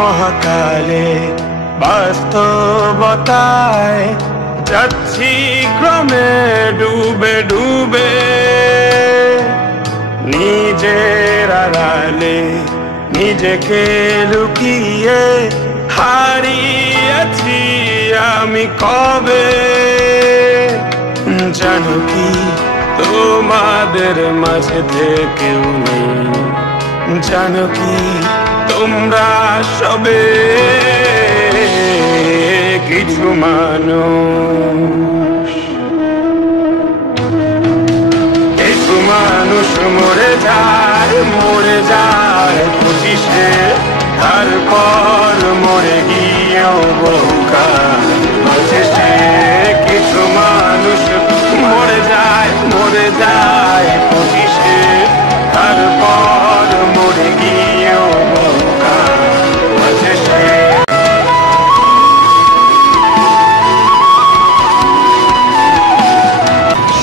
মহাকালে বাস্তবতায় যাচ্ছি ক্রমে ডুবে ডুবে, নিজের আড়ালে নিজেকে লুকিয়ে হারিয়েছি আমি কবে। জানো কি তোমাদের মাঝে থেকেও নেই, জানো কি তোমরা সবে কিছু মানুষ, কিছু মানুষ মরে যায়, মরে যায় 25-এ, তারপর মরে গিয়েও বহুকাল শেষে। কিছু মানুষ মরে যায়, মরে যায় 25-এ, তারপর মরে গিয়েও বহুকাল শেষে।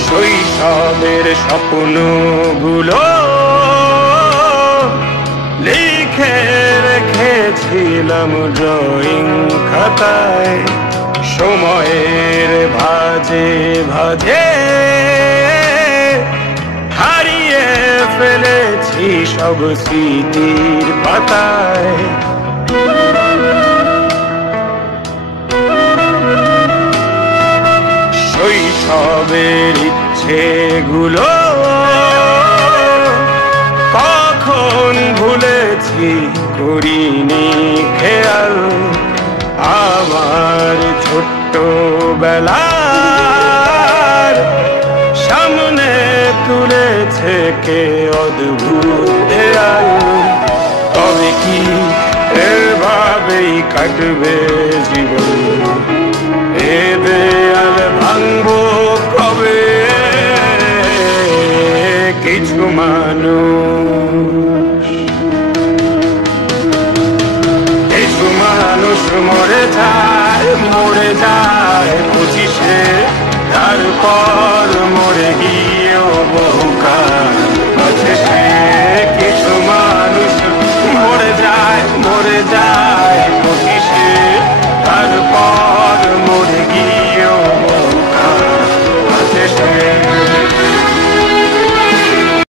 শৈশবের স্বপ্নগুলো লিখে রেখেছিলাম ড্রয়িং খাতায়, সময়ের ভাঁজে ভাঁজে হারিয়ে ফেলেছি সব স্মৃতির পাতায়। শৈশবের ইচ্ছেগুলো কখন ভুলেছি করিনি খেয়াল, আমার ছোট্ট বেলার সামনে তুলেছে কে অদ্ভুত দেয়াল। তবে কি এভাবেই কাটবে জীবন, এ দেয়াল ভাঙবো কবে? কিছু মানুষ, কিছু মানুষ মরে যায়, মরে যায় 25-এ, তারপর